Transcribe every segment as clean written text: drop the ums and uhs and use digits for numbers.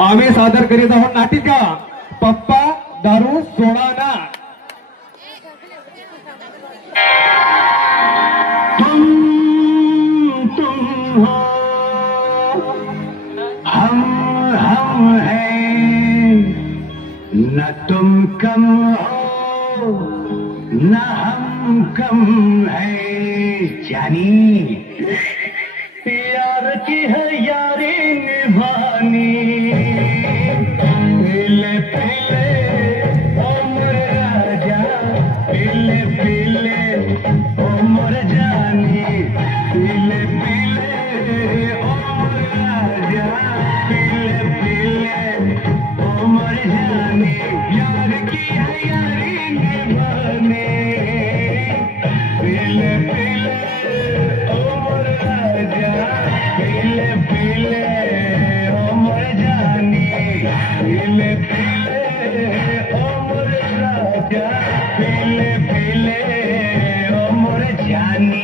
आम्ही सादर करीत आहोत नाटिका पप्पा दारू सोडा ना। तुम हो हम हैं न तुम कम हो न हम कम है जानी यार की है यारी निभानी पीले पीले उम्र राजा पीले पीले उम्र जानी पीले पीले उम्र राजा पीले पीले उम्र जानी यार की है यारी निभानी पीले पीले उम्र राजा पीले पीले उम्र जानी पीले पीले उम्र राजा पीले पीले उम्र जानी।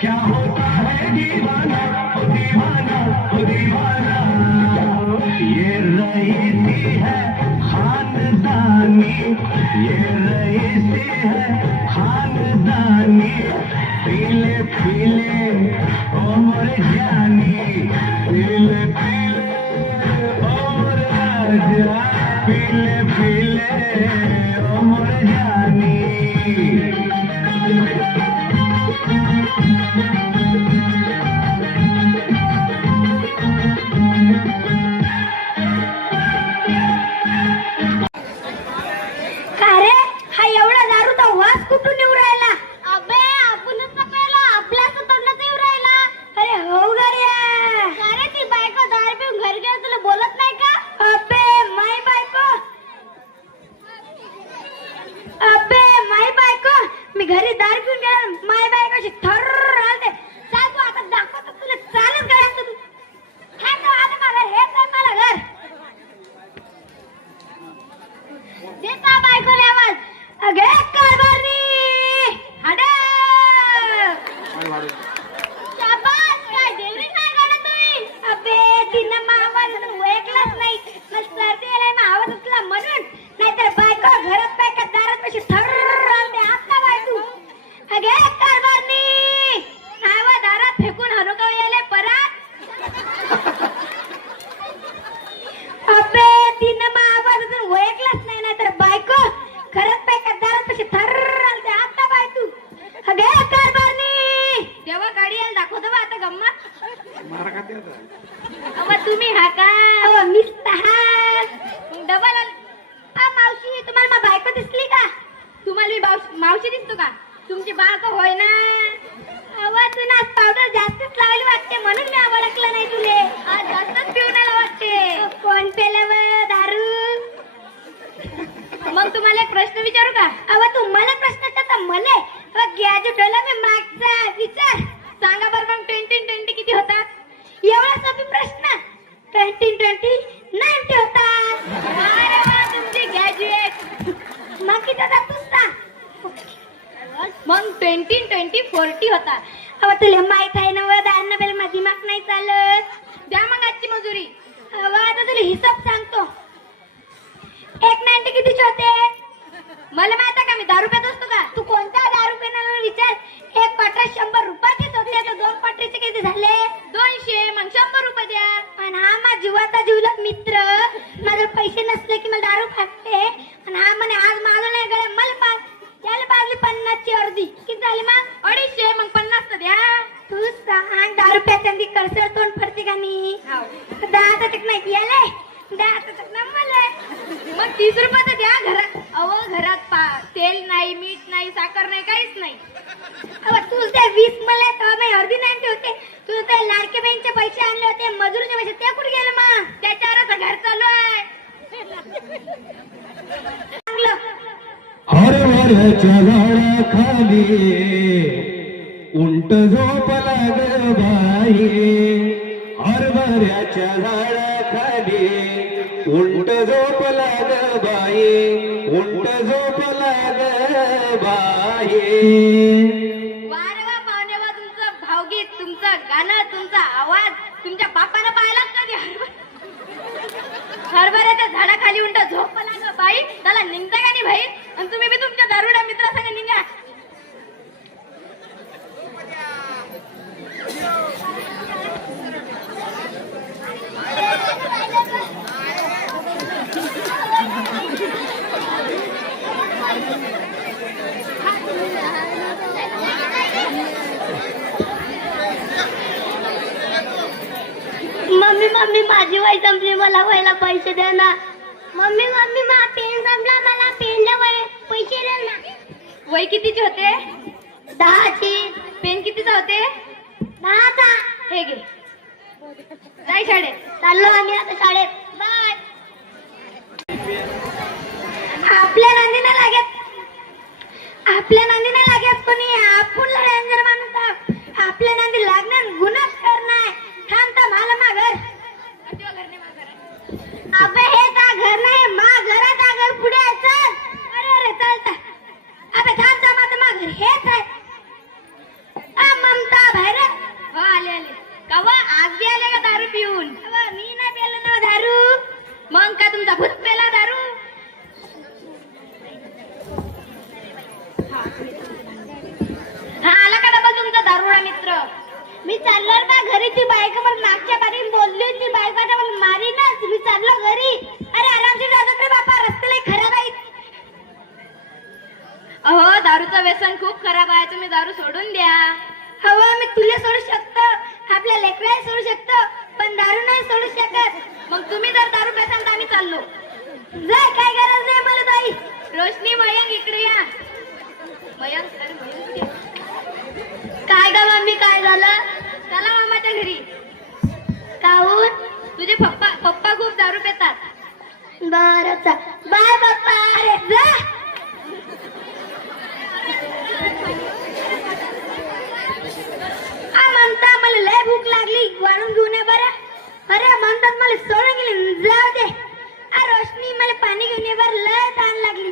क्या होता है दीवाना दीवाना दीवाना ये रईसी है खानदानी ये रईसी है खानदानी पीले पीले उम्र जानी पीले पीले उम्र राजा पीले पीले उम्र जानी। कुठून येऊ राहिला? अबे आपणच तर पेलो आपल्याच तोंडात येऊ राहिला. अरे हो गड्या अरे ती बायको दारू पिऊन घरी गेली तुला बोलत नाही का? अबे माय बायको मी घरी दारू पिऊन गेला माय बायकोशी थर्र आलते. चाल तू आता दाखवतो तुला चालत काय असतं तू हे तो आता मला हे काय मला घर देता बायकोला आवाज अगे कारभारनी हडे शाबास काय देवरी काय गाणं तुम्ही अबे तिनं आवाज ओळखलाच नाही मला सर्दी आलाय मग आवाज उचला म्हणून नाहीतर बायको घरात नाही का दारात कशी ठर्र आलते आता बाय तू अगे कारभारनी आवाज दारात फेकून हनु का यायले परत अबे तिनं आवाज ओळखलाच नाही नाहीतर बायको घरात नाही का दारात कशी ठर्र आलते आता बाय तू अगे कारभारनी तेव्हा गाडी यायला दाखवतो बा आता गम्मत अव तुम्ही हा का अव मीच डबल मावशी तुम्हाला मा बायको दिसली का? तुम्हाला मावशी दिसतो का? तुमची बायको होय ना? अव तू ना पावडर जास्तच लावली वाटते म्हणून मी ओळखलं नाही तुले. आज जास्तच पिऊन आला वाटते. कोण पेलं दारू? मग तुम्हाला एक प्रश्न विचारू का? अव तुम्हाला प्रश्न तर मले घ्यायचं ठेवलं मी मागचा विचार सांगा बरं मग 20 किती होतात? एवढा सोपी प्रश्न 20 90 होतात. अरे वा तुमची ग्रॅज्युएट मग किती होतात तूच सांग. मग 20 40 होतात. अव तुला माहित आहे ना व दारणा बेल माझी माग नाही चालत. द्या मग आजची मजुरी. अव आता तुला हिसाब सांगतो. 190 कितीचे होते? मला माहित आहे का मी दारू पेत असतो का? तू कोणत्या दारू पिण्याला विचार. एक क्वार्टर 100 रुपयाचेच होते तर 2 क्वार्टरचे किती झाले? 200 मग 100 रुपये द्या. आणि हा माझा जीवाचा जीवलग मित्र माझे पैसे नसले की मला दारू खाते आणि हा म्हणे आज माझं नाही गळे मला पास त्याला पाजली 50 ची अर्धी किती झाली मग? 250 मग 50 तर द्या. तू सांग 10 रुपयाची करसर तोंड फरते का नाही 10 तक नाही याले 10 तक नमले मग 30 रुपयाचं द्या घरात घरात तेल नाही मीठ नाही साखर नाही काहीच नाही तू ते 20 मला तर अर्धी नाही ठेवते तू ते लाडके बहिणीचे पैसे आणले होते मजुरीचे पैसे ते कुठे गेले मग त्याच्यावरच घर चालू आहे हरभऱ्याच्या झाडाखाली उंट झोपला ग बाई हरभऱ्याच्या झाडाखाली उंट झोपला ग बाई उंट झोपला ग बाई वारेवा पाहुणेवा तुमचं भावगीत तुमचं गाणं तुमचा आवाज तुमच्या बापानं पाहिला कधी हरभऱ्याच्या झाडाखाली उंट झोपला ग बाई त्याला निघता का नाही भाई आणि तुम्ही बी तुमच्या दारुड्या मित्रासंग निघा मम्मी माझी वय संपली मला वयला पैसे दे ना मम्मी मा पेन संपला मला पेनला वय पैसे दे ना वय कितीचे होते 10ची पेन कितीचा होते 10चा हे घे जाय शाळेत चाललो आम्ही आता शाळेत बाय आपल्या नांदीला लागत कोणी आपण डेंजर माणूस आपल्या नांदी लागणार गुन्हाच करणार थांबता मला माघर अबे हे ता घर नाही मा घरात घर पुढे चल अरे चलता अबे थांबता माघर हेच आहे ममता बाहेर हो आले कवा आज बी आले का दारू पिऊन मी नाही पेलो ना दारू मग का तुमचा भूत पेला दारू हा आला का डबल तुमचा दारुडा मित्र मी चाललो ना घरी ती बायका मला मागच्या बारी बोलली होती बायका मला मारी ना मी चाललो घरी अरे आरामशीर जातो रे बापा रस्ते लय खराब आहे अहो दारूचं व्यसन खूप खराब आहे तुम्ही दारू सोडून द्या हवा मी तुला सोडू शकतो आपल्या लेकराला सोडू शकतो पण दारू नाही सोडू शकत मग तुम्ही जर दारू पेसाल तर आम्ही चाललो जाय काय गरज नाही मला ताई रोशनी मयंक इकडे या मयंक काय ग मम्मी काय झालं चला मामाच्या घरी काहून तुझे पप्पा खूप दारू पितात बरं बाय पप्पा अरे जा म्हणता मला लय भूक लागली वाढून घेऊन ये बरं अरे म्हणतात मला सोडून गेली जाऊ दे अरे रोशनी मला पाणी घेऊन ये बरं लय तहान लागली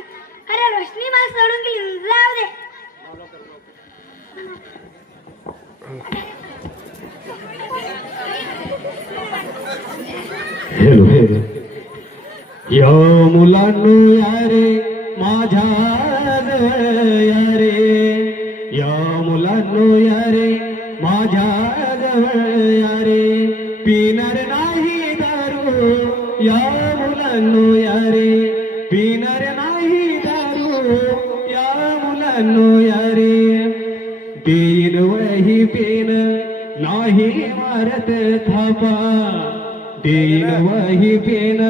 अरे रोशनी मला सोडून गेली जाऊ दे हेलो या मुलांनो यारे माझ्या यारे या मुलांनो यारे माझ्या यारे पिणार नाही दारू या मुलांनो यारे पिणार नाही दारू या मुलांनो यारे पेन वही पेन नाही मारत थापा देईन वही पेन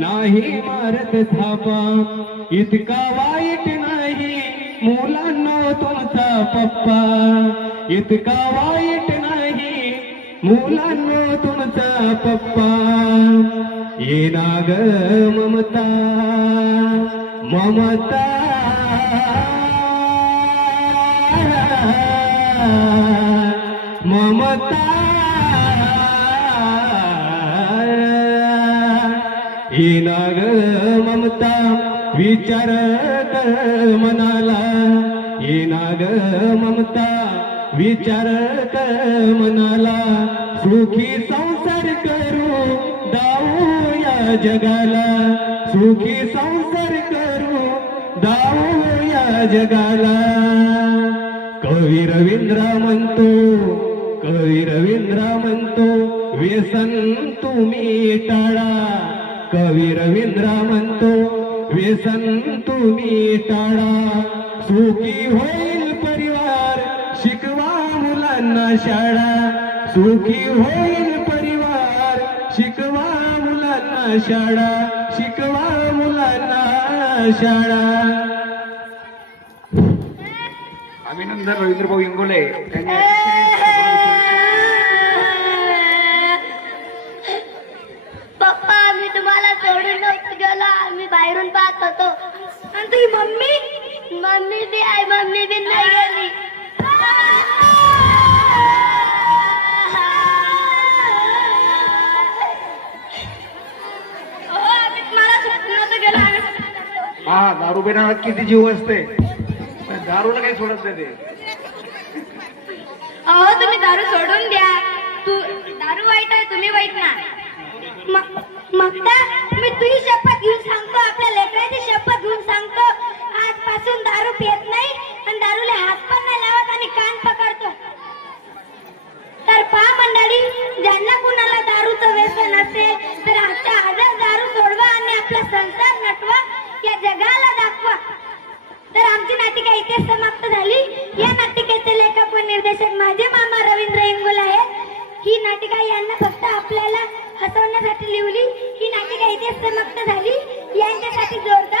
नाही मारत थापा इतका वाईट नाही मुलांनो तुमचा पप्पा इतका वाईट नाही मुलांनो तुमचा पप्पा येना ग ममता ममता ममता येना ग ममता विचार कर मनाला येना ग ममता विचार कर मनाला सुखी संसार करू दाऊ या जगाला सुखी संसार करू दाऊ या जगाला कवी रवींद्र म्हणतो व्यसन तुम्ही टाळा कवी रवींद्र म्हणतो व्यसन तुम्ही टाळा सुखी होईल परिवार शिकवा मुलांना मुलांना शाळा, सुखी होईल परिवार, शिकवा मुलांना शाळा, शिकवा मुलांना शाळा. अभिनंदन रवींद्र भाऊ इंगोले त्यांनी पप्पा मी तुम्हाला सोडून नव्हतं गेलो, आम्ही बाहेरून पाहत होतो. आणि तुझी मम्मी मम्मी बी आहे, मम्मी बी नाही गेली. हो, आम्ही तुम्हाला सोडून नव्हतं गेलो. हा दारू पिणारा किती जीव असते, पण दारूला काही सोडत नाही ते. अहो तुम्ही दारू सोडून द्या. तू दारू वाईट आहे, तुम्ही वाईट ना. मगता मी तुझी शपथ घेऊन सांगतो, आपल्या लेकराची शपथ घेऊन सांगतो, आजपासून दारू पित नाही आणि दारूला हात पण नाही लावत आणि कान पकडतो. तर पहा मंडळी, ज्यांना कुणाला दारूचं व्यसन असेल तर आजच्या आजच दारू सोडवा आणि आपला संसार नटवा, या जगाला दाखवा. तर आमची नाटिका इथे समाप्त झाली. या नाटिकेचे लेखक व निर्देशक माझे मामा रवींद्र इंगोले आहेत. ही नाटिका यांना फक्त आपल्याला हसवण्यासाठी लिहिली. ही नाटिका इथे समाप्त झाली. यांच्यासाठी जोरदार